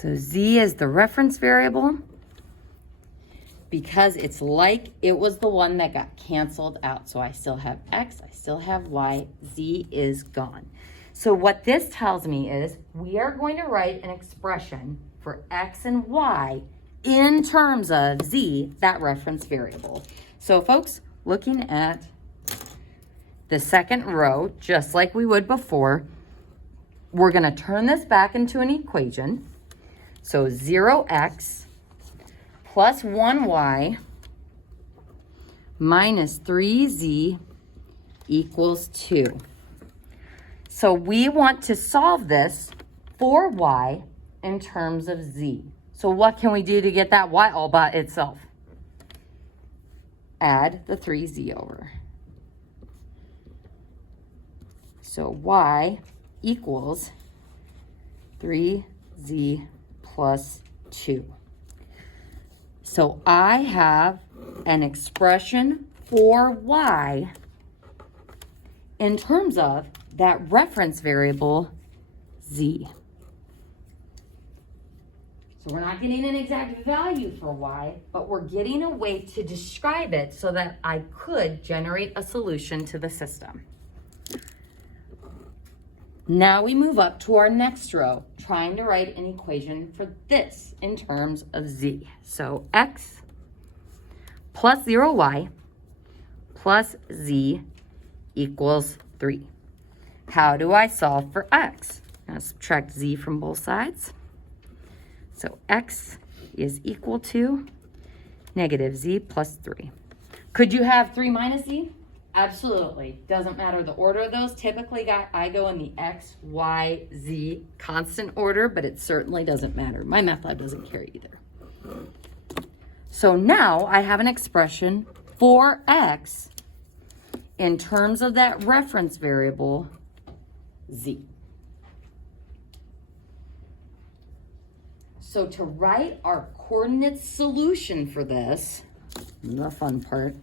So z is the reference variable because it's like it was the one that got canceled out. So I still have x, I still have y, z is gone. So what this tells me is we are going to write an expression for x and y in terms of z, that reference variable. So folks, looking at the second row, just like we would before, we're going to turn this back into an equation. So 0x plus 1y minus 3z equals 2. So we want to solve this for y in terms of z. So what can we do to get that y all by itself? Add the 3z over. So y equals 3z plus 2. So I have an expression for y in terms of that reference variable z. So we're not getting an exact value for y, but we're getting a way to describe it so that I could generate a solution to the system. Now we move up to our next row, trying to write an equation for this in terms of z. So x plus 0y plus z equals 3. How do I solve for x? I'm going to subtract z from both sides. So x is equal to negative z plus 3. Could you have 3 minus z? Absolutely. Doesn't matter the order of those. Typically, I go in the x, y, z constant order, but it certainly doesn't matter. My math lab doesn't care either. So now I have an expression for x in terms of that reference variable, z. So to write our coordinate solution for this, the fun part,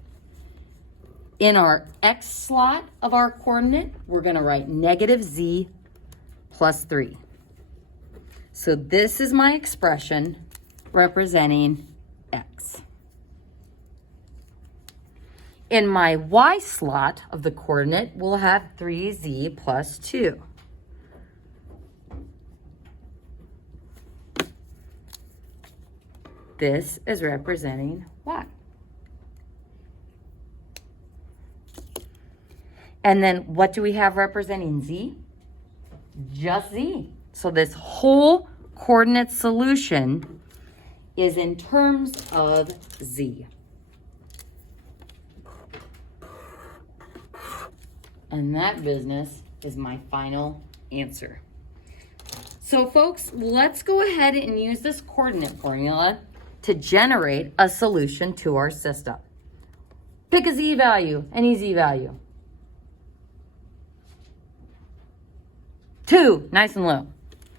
in our x slot of our coordinate, we're going to write negative z plus 3. So this is my expression representing x. In my y slot of the coordinate, we'll have 3z plus 2. This is representing y. And then what do we have representing z? Just z. So this whole coordinate solution is in terms of z. And that business is my final answer. So folks, let's go ahead and use this coordinate formula to generate a solution to our system. Pick a z value, any z value. 2, nice and low.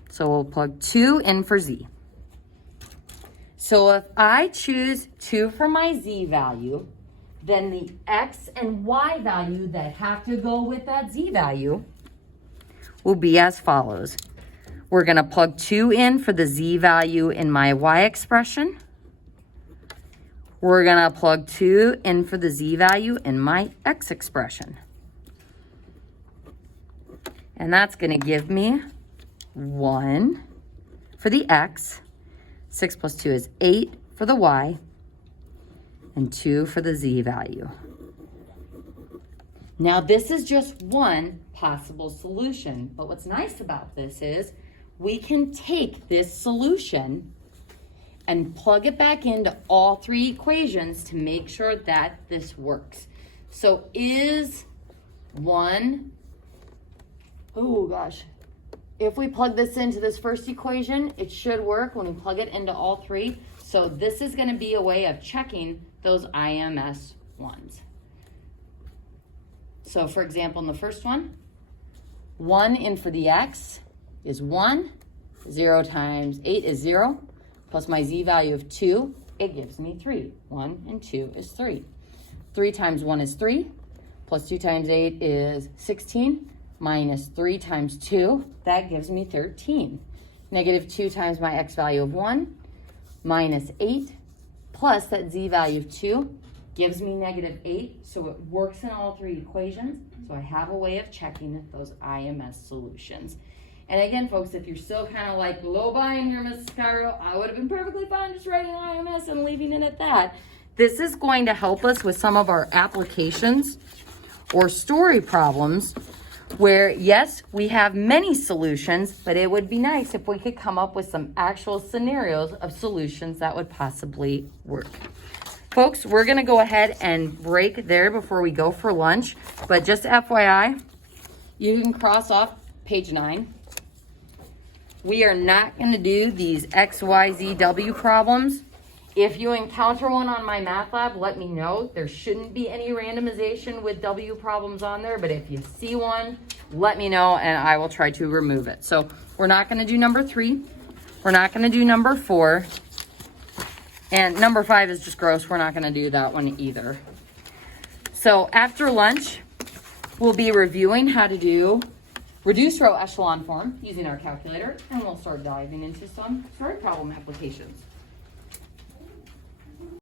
So we'll plug 2 in for z. So if I choose 2 for my z value, then the x and y value that have to go with that z value will be as follows. We're going to plug 2 in for the z value in my y expression. We're going to plug 2 in for the z value in my x expression. And that's going to give me 1 for the x, 6 plus 2 is 8 for the y, and 2 for the z value. Now this is just one possible solution, but what's nice about this is we can take this solution and plug it back into all 3 equations to make sure that this works. So is 1, oh gosh, if we plug this into this first equation, it should work when we plug it into all 3. So this is going to be a way of checking those IMS ones. So for example, in the first one, 1 in for the x is 1, 0 times 8 is 0, plus my z value of 2, it gives me 3. 1 and 2 is 3. 3 times 1 is 3, plus 2 times 8 is 16, minus 3 times 2, that gives me 13. Negative 2 times my x value of 1 minus 8 plus that z value of 2 gives me negative 8. So it works in all three equations. So I have a way of checking those IMS solutions. And again, folks, if you're still kind of like low buying here, Mrs. Cairo, I would have been perfectly fine just writing IMS and leaving it at that. This is going to help us with some of our applications or story problems where, yes, we have many solutions, but it would be nice if we could come up with some actual scenarios of solutions that would possibly work. Folks, we're going to go ahead and break there before we go for lunch, but just FYI, you can cross off page 9. We are not going to do these X, Y, Z, W problems. If you encounter one on my math lab, let me know. There shouldn't be any randomization with W problems on there, but if you see one, let me know and I will try to remove it. So we're not going to do number 3. We're not going to do number 4. And number 5 is just gross. We're not going to do that one either. So after lunch, we'll be reviewing how to do reduced row echelon form using our calculator, and we'll start diving into some story problem applications.